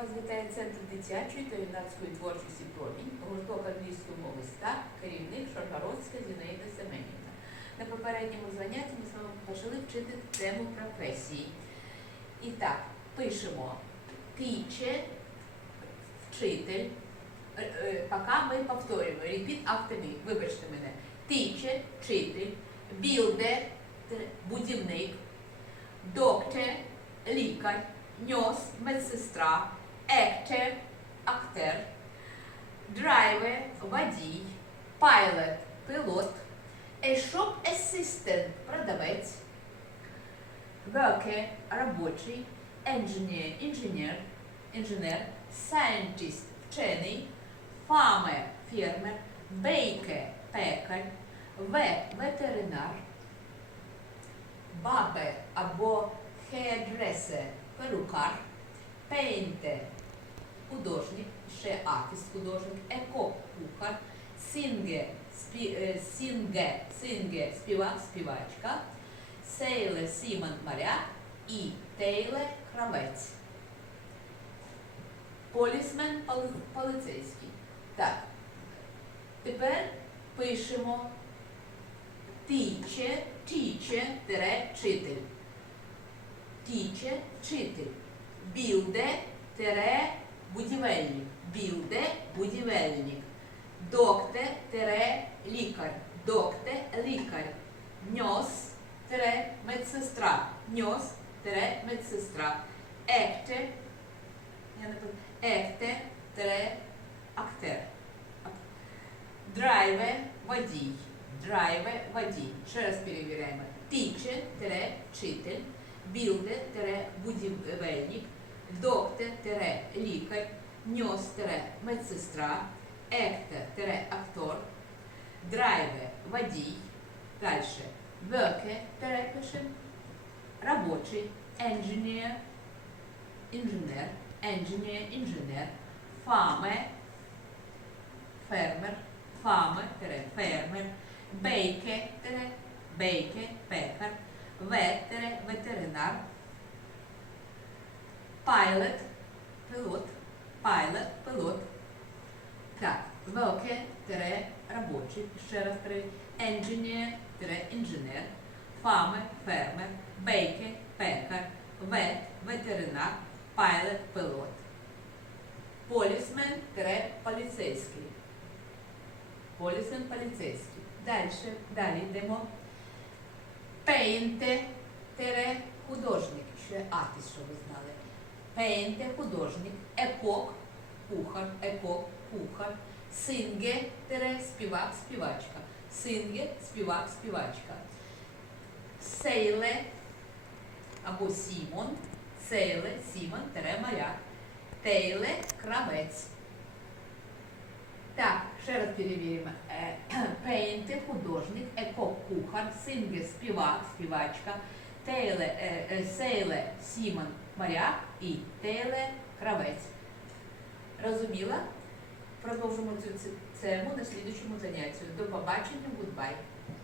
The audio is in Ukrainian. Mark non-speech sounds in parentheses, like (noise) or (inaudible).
вас вітає Центр дитячої та юнацької творчості промінь, гурток англійської мови ста, керівник Шаргородська Зінаїда Семенівна. На попередньому занятті ми з вами почали вчити тему професії. І так, пишемо teacher, вчитель. Е, е, Поки ми повторюємо. Repeat after me. Вибачте мене. Teacher, вчитель, builder, будівник, доктор, лікар, ньос, медсестра, actor, актер, драйвер, водій, pilot, пілот, a shop assistant, продавець, worker, робочий, engineer, інженер, інженер, scientist, вчений, farmer, фермер, baker, пекар, vet, ветеринар, бабер або hairdresser, перукар, painter, артист художник, еко кухар, singer, спі, е, singer, singer, співак, співачка, sailor, сіман, моряк і tailor, кравець. Полісмен, поліцейський. Так. Тепер пишемо teacher, teacher, тире, вчитель. Teacher, вчитель. Builder, тире, будівельник. Builder, будівельник. Доктор, тире, лікар. Доктор, лікар. Ньос, тире, медсестра. Ньос, тире, медсестра. Actor, я не actor, тире, актер. Драйвер, водій. Драйвер, водій. Ще раз перевіряємо. Teacher, тире, вчитель. Builder, тире, будівельник. Доктор, тире, лікар. ньос-медсестра, Actor, тире, актор. Драйвер, водій. Дальше. Worker, тире, пишемо. Робочий. Engineer, інженер. Engineer, інженер. Farmer, фермер, фами, тире, фермер, бейке, бейке, пекар, вет, тире, ветеринар, пайлот, пилот, пайлот, пилот. Так, велке, тире, робочий, ще раз три, engineer, тире, інженер, фами, фермер, бейке, пекар, вет, ветеринар, пайлот, пилот. Полісмен, тире, поліцейський. Полісмен поліцейський. Далі, далі йдемо. Пейнте, тере, художник. Ще артист, що ви знали. Пейнте, художник. Екок, кухар, екок, кухар. Синге, співак, співачка. Синге, співак, співачка. Сейле або Сімон. Сейле, Сімон, тере, моряк. Тейле, кравець. Так, ще раз перевіримо. Е, (clears throat) Пейнте, художник, еко, кухар, синге, співак, співачка, тейле, е, е, сейле, сімон, моряк і тейле, кравець. Розуміла? Продовжимо цю тему на слідчому занятті. До побачення, гудбай.